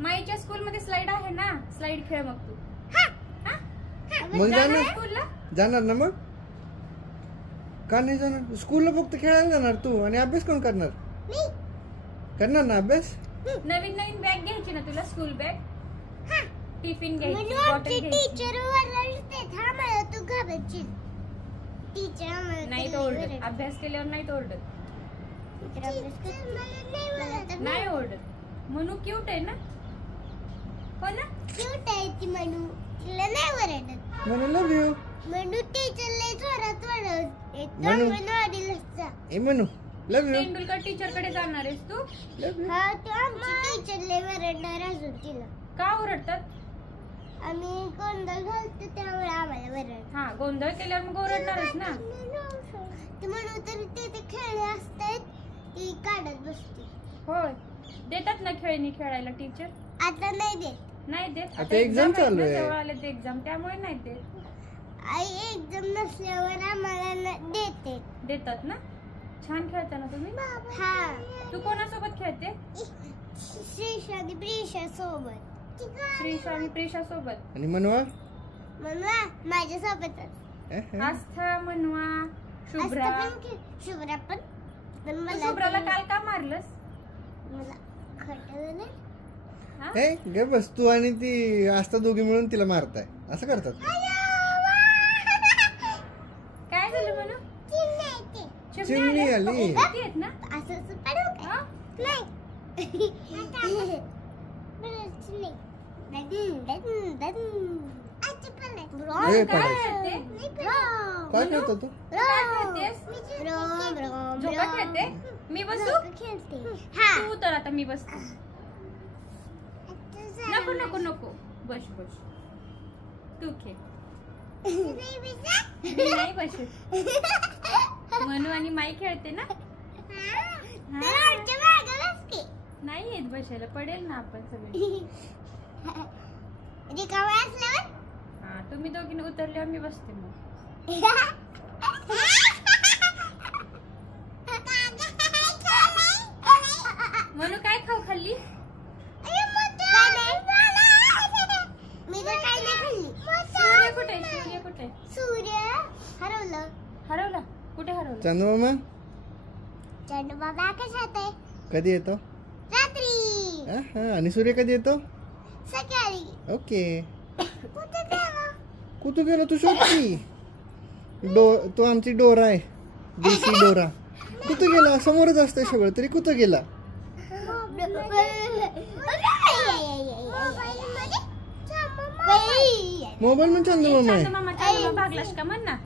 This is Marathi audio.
माईच्या स्कूल मध्ये स्लाइड आहे ना, स्लाइड खेळ मग तू. मग जाणार ना मग? का नाही जाणार? स्कूलला फक्त खेळायला जाणार तू, आणि अभ्यास कोण करणार? करणार ना अभ्यास? नवीन नवीन बॅग घ्यायची ना तुला, स्कूल बॅग, टिफिन घ्यायची, बॉटल घ्यायची. टीचर ओरडते, थांबा तू घाबरची. टीचर नाही ओरडत, अभ्यास केल्यावर नाही ओरडत. नाही ओरडत. मनू क्यूट आहे ना? हो ना? क्यूट आहे ती मनू, तिला नाही ओरडत. मनू लव यू. मनू टीचरला जोरात ओरडते. ए मनू लव यू. तेंडुलकर टीचर कडे जाणार आहेस तू? हा, तू आमची टीचरला ओरडणार अजून तिला. का ओरडतात? आम्ही गोंधळ घालतो त्यामुळे आम्हाला ओरडतात. हा, गोंधळ केल्यावर मग ओरडणारच ना. ती म्हणू तर ते खेळ असतात ती काढत बसते. होय, देतात ना खेळणी खेळायला टीचर? आता नाही देत. नाही देत, आता एक्झाम चालू आहे. जवळ आले ते एक्झाम, त्यामुळे नाही देत. आई एकदम नसल्यावर आम्हाला देते. देतात ना. छान खेळता ना तुम्ही. हा, तू कोणासोबत खेळते? श्रीशा आणि प्रिशा सोबत. श्रीशा आणि प्रिशा सोबत. आणि मनवा? मनवा माझ्या सोबतच. आस्था, मनवा, शुभ्रा. शुभ्रा पण. शुभ्राला काल का मारलंस? मला खटलं नाही. हे गे बस, तू आणि ती आस्था दोघी मिळून तिला मारताय, असं करतात? काय झालं म्हणू? चिमणी आली. ना असं पडू का? नाही. काय काय खेळतो तू? झोका खेळते? मी बसू? तू तर आता मी बसते. नको नको नको, बस बस, तू खेळ. मी नाही बसत. मनू आणि माई खेळते ना. नाही येत बसायला, पडेल ना आपण सगळे. हा, तुम्ही दोघीने उतरल्यावर मी बसते मग. मनू काय खाऊ खाल्ली? मी तर काय नाही खाल्ली. सूर्य कुठे? सूर्य कुठे? सूर्य हरवलं. हरवला? कुठे हरवला? चंदमामा चंदमामा कशात आहे? कधी येतो? रात्री. आणि सूर्य कधी येतो? सकाळी. ओके. कुठे गेला? कुठे गेला तू? शोधती. तो आमची डोरा आहे, देशी डोरा. कुठे गेला? समोरच असतंय सगळं, तरी कुठे गेला? मोबाईल म्हणजे चंदमामा आहे. चंदमामा भागलास का म्हण ना.